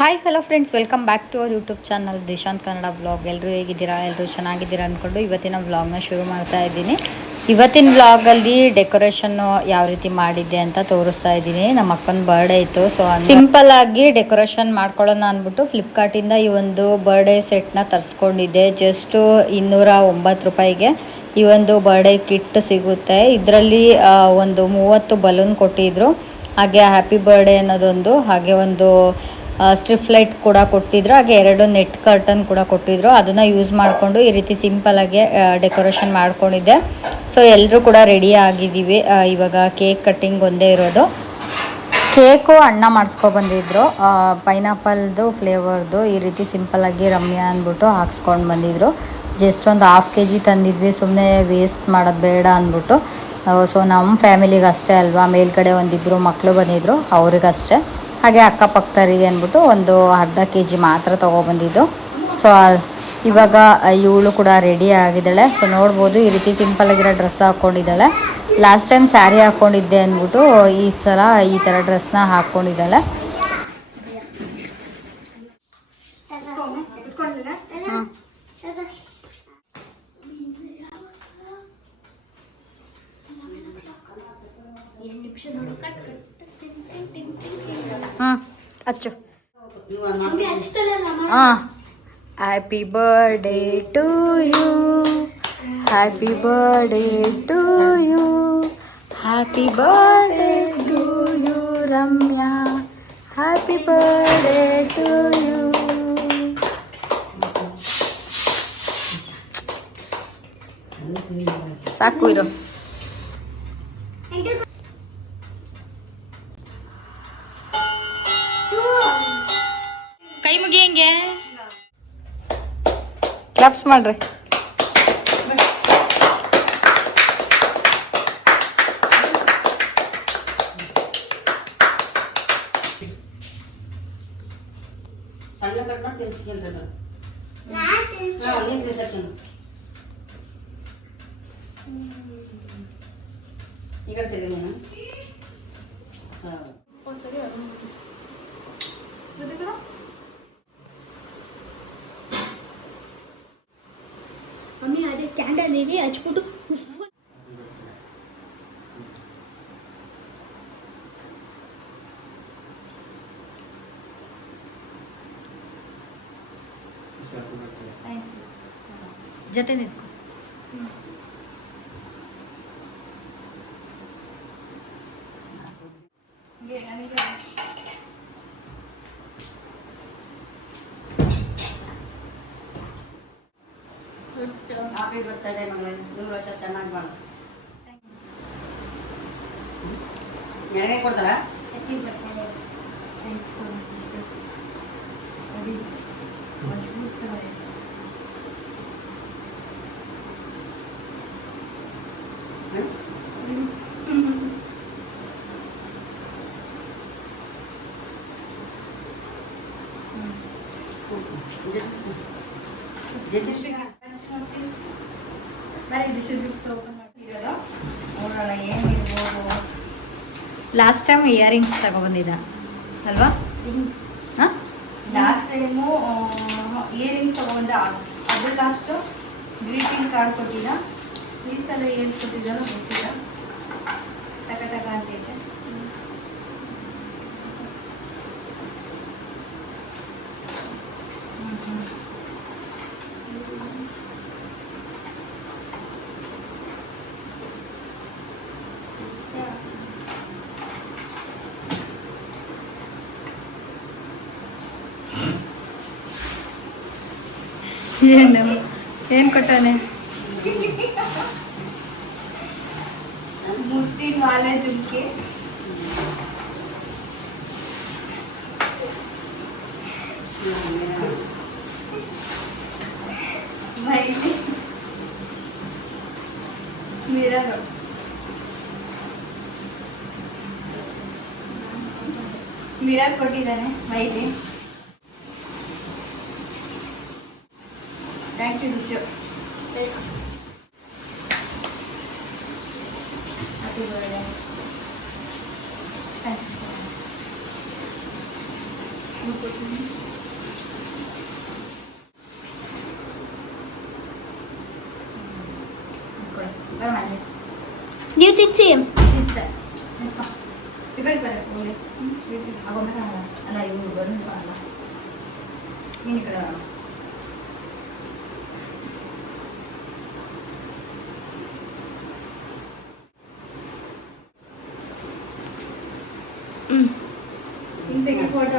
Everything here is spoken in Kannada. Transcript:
Hi hello friends, welcome back to our YouTube channel Deshanth Kannada blog. ಎಲ್ಲರೂ ಹೇಗಿದ್ದೀರಾ? ಎಲ್ಲರೂ ಚೆನ್ನಾಗಿದ್ದೀರಾ ಅಂದ್ಕೊಂಡು ಇವತ್ತಿನ ವ್ಲಾಗ್ನ ಶುರು ಮಾಡ್ತಾ ಇದ್ದೀನಿ. ಇವತ್ತಿನ ವ್ಲಾಗಲ್ಲಿ ಡೆಕೋರೇಷನ್ನು ಯಾವ ರೀತಿ ಮಾಡಿದ್ದೆ ಅಂತ ತೋರಿಸ್ತಾ ಇದ್ದೀನಿ. ನಮ್ಮ ಅಕ್ಕನ ಬರ್ಡೇ ಇತ್ತು, ಸೊ ಸಿಂಪಲ್ ಆಗಿ ಡೆಕೋರೇಷನ್ ಮಾಡ್ಕೊಳ್ಳೋಣ ಅಂದ್ಬಿಟ್ಟು ಫ್ಲಿಪ್ಕಾರ್ಟಿಂದ ಈ ಒಂದು ಬರ್ಡೇ ಸೆಟ್ನ ತರಿಸ್ಕೊಂಡಿದ್ದೆ. ಜಸ್ಟು 209 ರೂಪಾಯಿಗೆ ಈ ಒಂದು ಬರ್ಡೇ ಕಿಟ್ ಸಿಗುತ್ತೆ. ಇದರಲ್ಲಿ ಒಂದು 30 ಬಲೂನ್ ಕೊಟ್ಟಿದ್ರು, ಹಾಗೆ ಹ್ಯಾಪಿ ಬರ್ಡೇ ಅನ್ನೋದೊಂದು, ಹಾಗೆ ಒಂದು ಸ್ಟ್ರಿಪ್ ಲೈಟ್ ಕೂಡ ಕೊಟ್ಟಿದ್ರು, ಹಾಗೆ 2 ನೆಟ್ ಕರ್ಟನ್ ಕೂಡ ಕೊಟ್ಟಿದ್ರು. ಅದನ್ನು ಯೂಸ್ ಮಾಡಿಕೊಂಡು ಈ ರೀತಿ ಸಿಂಪಲ್ಲಾಗಿ ಡೆಕೋರೇಷನ್ ಮಾಡ್ಕೊಂಡಿದ್ದೆ. ಸೊ ಎಲ್ಲರೂ ಕೂಡ ರೆಡಿ ಆಗಿದ್ದೀವಿ. ಇವಾಗ ಕೇಕ್ ಕಟ್ಟಿಂಗ್ ಒಂದೇ ಇರೋದು. ಕೇಕು ಅಣ್ಣ ಮಾಡಿಸ್ಕೊಬಂದಿದ್ರು, ಪೈನಾಪಲ್ದು ಫ್ಲೇವರ್ದು. ಈ ರೀತಿ ಸಿಂಪಲ್ಲಾಗಿ ರಮ್ಯಾ ಅಂದ್ಬಿಟ್ಟು ಹಾಕ್ಸ್ಕೊಂಡು ಬಂದಿದ್ರು. ಜಸ್ಟ್ ಒಂದು ½ kg ತಂದಿದ್ವಿ, ಸುಮ್ಮನೆ ವೇಸ್ಟ್ ಮಾಡೋದು ಬೇಡ ಅಂದ್ಬಿಟ್ಟು. ಸೊ ನಮ್ಮ ಫ್ಯಾಮಿಲಿಗೆ ಅಷ್ಟೇ ಅಲ್ವಾ, ಮೇಲ್ಗಡೆ ಒಂದಿಬ್ಬರು ಮಕ್ಕಳು ಬಂದಿದ್ದರು, ಅವ್ರಿಗಷ್ಟೇ. ಹಾಗೆ ಅಕ್ಕಪಕ್ಕದವರಿಗೆ ಅಂದ್ಬಿಟ್ಟು ಒಂದು ½ kg ಮಾತ್ರ ತೊಗೊಬಂದಿದ್ದು. ಸೊ ಇವಾಗ ಇವಳು ಕೂಡ ರೆಡಿ ಆಗಿದ್ದಾಳೆ. ಸೊ ನೋಡ್ಬೋದು, ಈ ರೀತಿ ಸಿಂಪಲ್ಲಾಗಿರೋ ಡ್ರೆಸ್ ಹಾಕ್ಕೊಂಡಿದ್ದಾಳೆ. ಲಾಸ್ಟ್ ಟೈಮ್ ಸ್ಯಾರಿ ಹಾಕ್ಕೊಂಡಿದ್ದೆ ಅಂದ್ಬಿಟ್ಟು ಈ ಸಲ ಈ ಥರ ಡ್ರೆಸ್ನ ಹಾಕ್ಕೊಂಡಿದ್ದಾಳೆ. ಹಚ್ಚು. Happy birthday to you, happy birthday to you, happy birthday to you Ramya, happy birthday to you. ಸಾಕು ಇರು. ಕೈ ಮುಗಿ, ಹಿಂಗೆ ಕ್ಲಾಪ್ಸ್ ಮಾಡ್ರಿ. ಸಣ್ಣ ಕಟ್ ಮಾಡಿ ತಿನ್ಸ್ಕೊಂಡ್ರೆ ಈಗ ನೀನು ಮಮ್ಮಿ ಅದೇ ಕ್ಯಾಂಡಲ್ ನೀವೇ ಹಚ್ಬಿಟ್ಟು ಜೊತೆ ನಿಂತ್ಕೊ. ಹ್ಯಾಪಿ ಬರ್ತಡೇ ಮಗಳೇ, 100 ವರ್ಷ ಚೆನ್ನಾಗಿ ಮಾಡು. ನನಗೆ ಕೊಡ್ತಾರಾ? Happy birthday. Thank you so much sister. Last time earrings ತಗೊಬಂದಿದ್ದ ಅಲ್ವಾ? ಹಾಂ, ಲಾಸ್ಟ್ ಟೈಮು ಇಯರಿಂಗ್ಸ್ ತಗೊಂಡ, ಅದು ಲಾಸ್ಟು ಗ್ರೀಟಿಂಗ್ ಕಾರ್ಡ್ ಕೊಟ್ಟಿದ್ದ. ಈ ಸಲ ಏನು ಕೊಟ್ಟಿದ್ದಾರೋ ಗೊತ್ತಿಲ್ಲ. ಟಕ ಟಕ ಅಂತೈತೆ. ಏನು ಕೊಟ್ಟಾನೆ? ಮುತ್ತಿನ ಮಾಲೆ, ಜುಮ್ಕೆ. ಮಿರರ್ ಮಿರರ್ ಕೊಟ್ಟಿದ್ದಾನೆ. Smiley. Thank you Dishu. Happy birthday. ನೀವು ತಿನ್ಸಿ ಅಲ್ಲ ಇವ್ರು ಬಂದು ಅಲ್ಲ ನೀನು ಈ ಕಡೆ ಬರೋಣ. ಹಿಂಗೆ ಫೋಟೋ